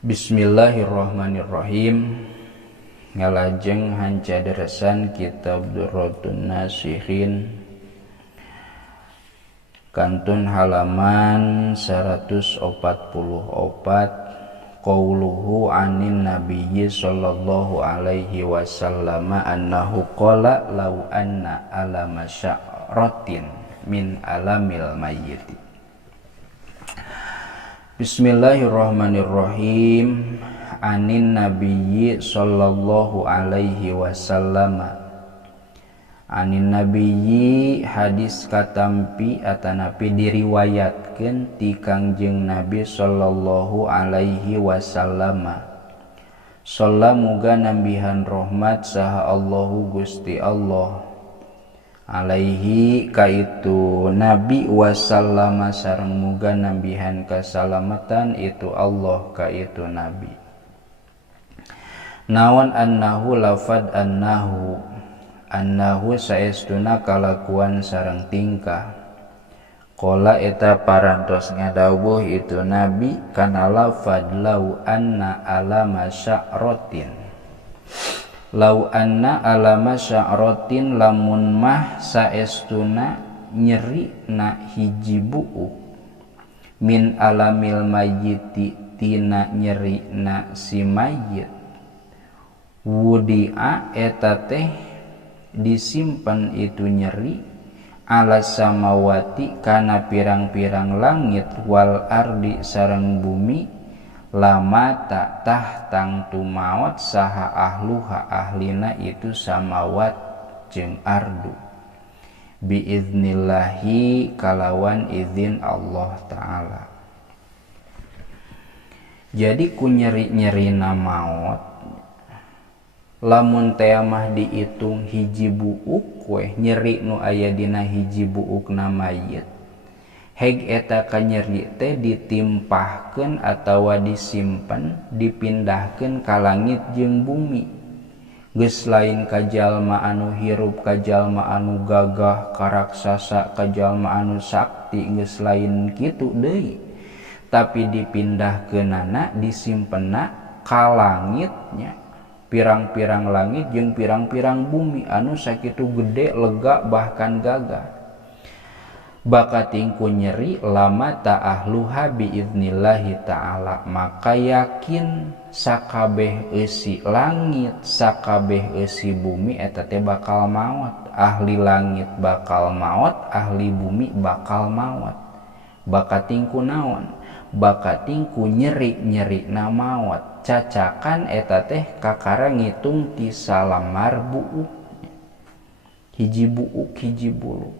Bismillahirrahmanirrahim. Ngalajeng hanca deresan kitab Durratun Nasihin kantun halaman 144. Qauluhu anin nabiyyi sallallahu alaihi wasallam annahu qala law anna alama sya'ratin min alamil mayyiti. Bismillahirrahmanirrahim. Anin nabiyyi sallallahu alaihi wasallam. Anin nabiyyi hadis katampi atanapi diriwayatkeun ti Kangjeng Nabi sallallahu alaihi wasallam. Shalla muga nambihan rahmat saha Allahu Gusti Allah alaihi kaitu Nabi wasallama sareng muga nambihan kasalamatan itu Allah kaitu Nabi. Naon annahu lafad annahu saestuna kalakuan sareng tingkah. Qala eta parantos ngadawuh itu Nabi kana lafad lau anna alama sya'ratin. Lau anna alama sya'ratin lamun mah saestuna nyeri na hiji buuk min alamil mayyiti tina nyeri na si mayyit wudi'a eta teh disimpan itu nyeri ala samawati kana pirang-pirang langit wal ardi sareng bumi lama tak tahtang tumaot saha ahluha ahlina itu samawat jeung ardu biiznillahi kalawan izin Allah Ta'ala. Jadi ku nyeri-nyerina maot lamun teh mah diitung hiji buuk we nyeri nu aya dina hiji buuk na mayit heg eta kanyeri teh ditimpahkeun atawa disimpen dipindahkeun ka langit jeung bumi geus lain ka jalma anu hirup ka jalma anu gagah karaksasa ka jalma anu sakti geus lain kitu deui tapi dipindahkeunana disimpenna ka langitnya pirang-pirang langit jeung pirang-pirang bumi anu sakitu gede lega bahkan gagah bakating ku nyeri lama ta'ahluha biiznillahi ta'ala maka yakin sakabeh eusi langit sakabeh eusi bumi eta teh bakal maot ahli langit bakal maot ahli bumi bakal maot bakating ku naon bakating ku nyeri na maot cacakan eta teh kakara ngitung ti salamar buuk hiji buuk hiji bulu.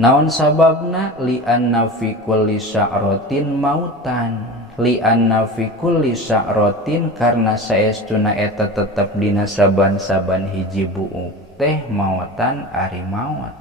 Naon sababna li anna fi kulli sya'ratin mautan li anna fi kulli sya'ratin karna saestuna eta tetep dina saban-saban hiji buuk teh mautan ari maot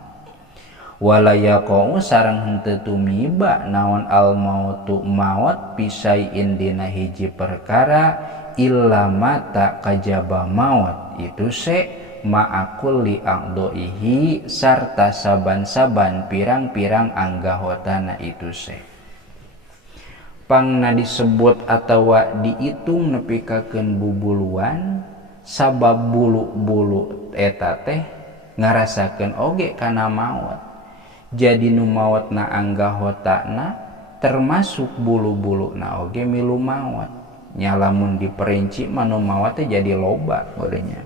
wala yaqau sareng henteu tumiba naon al mautu maot pisain dina hiji perkara illa mata kajaba maot itu se ma'akul li aqdoihi sarta saban-saban pirang-pirang anggahotana itu se pangna disebut atawa diitung nepikakeun bubuluan sabab bulu-bulu eta teh ngarasakeun oge kana maot jadi nu maotna anggahotana termasuk bulu-buluna oge milu maot nya lamun diperinci manu maot teh jadi loba gorenya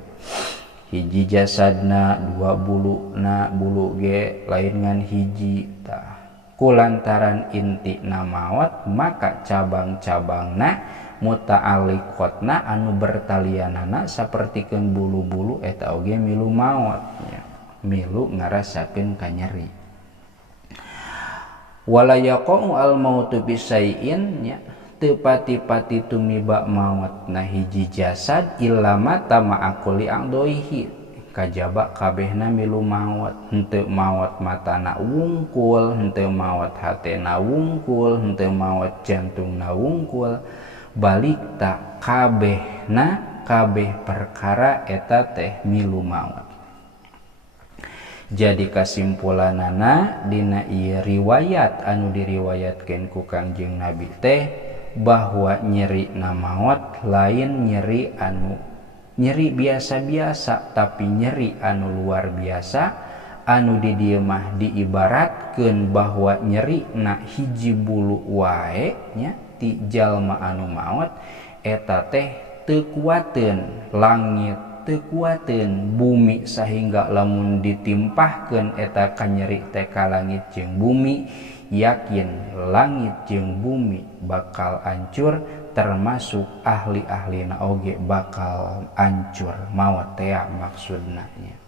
hiji jasadna dua buluna bulu ge lain ngan hiji tah kulantaran inti na maot maka cabang-cabangna muta'alliqatna anu bertalianana sapertikeun bulu-bulu eta oge milu maot ya milu ngarasakeun kanyeri wala yaqau al mautu bisaiin ya teu pati-pati tumiba maot na hiji jasad illa mata ma'akuli aqdoihi kajaba kabehna milu maot henteu maot matana wungkul henteu maot hatena wungkul henteu maot jantungna wungkul balik tak kabehna kabeh perkara eta teh milu maot. Jadi kasimpulanana dina ieu riwayat anu diriwayatkeun ku Kangjeng Nabi teh bahwa nyeri na maot lain nyeri biasa-biasa, tapi nyeri anu luar biasa anu di dieu mah diibaratkeun bahwa nyeri na hiji bulu wae nya ti jalma anu maot eta teh teu kuateun langit, teu kuateun bumi, sahingga lamun ditimpahkeun eta ka nyeri teh ka langit jeung bumi, yakin langit jeung bumi bakal hancur, termasuk ahli-ahlina oge bakal hancur. Maot teh maksudna nya.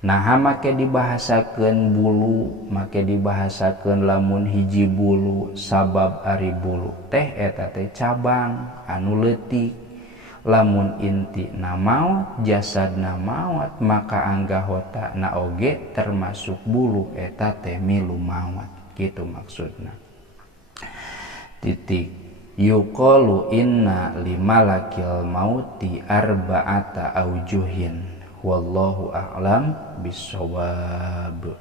Nah make dibahasakeun bulu, make dibahasakeun lamun hiji bulu, sabab ari bulu teh eta teh cabang anu leutik. Lamun inti na maot, jasad na maot, maka anggahota na oge termasuk bulu eta teh milu maot. Gitu maksudna. Titik. Yuqalu inna limalakil mauti arba'ata aujuhin. Wallahu a'lam bissawab.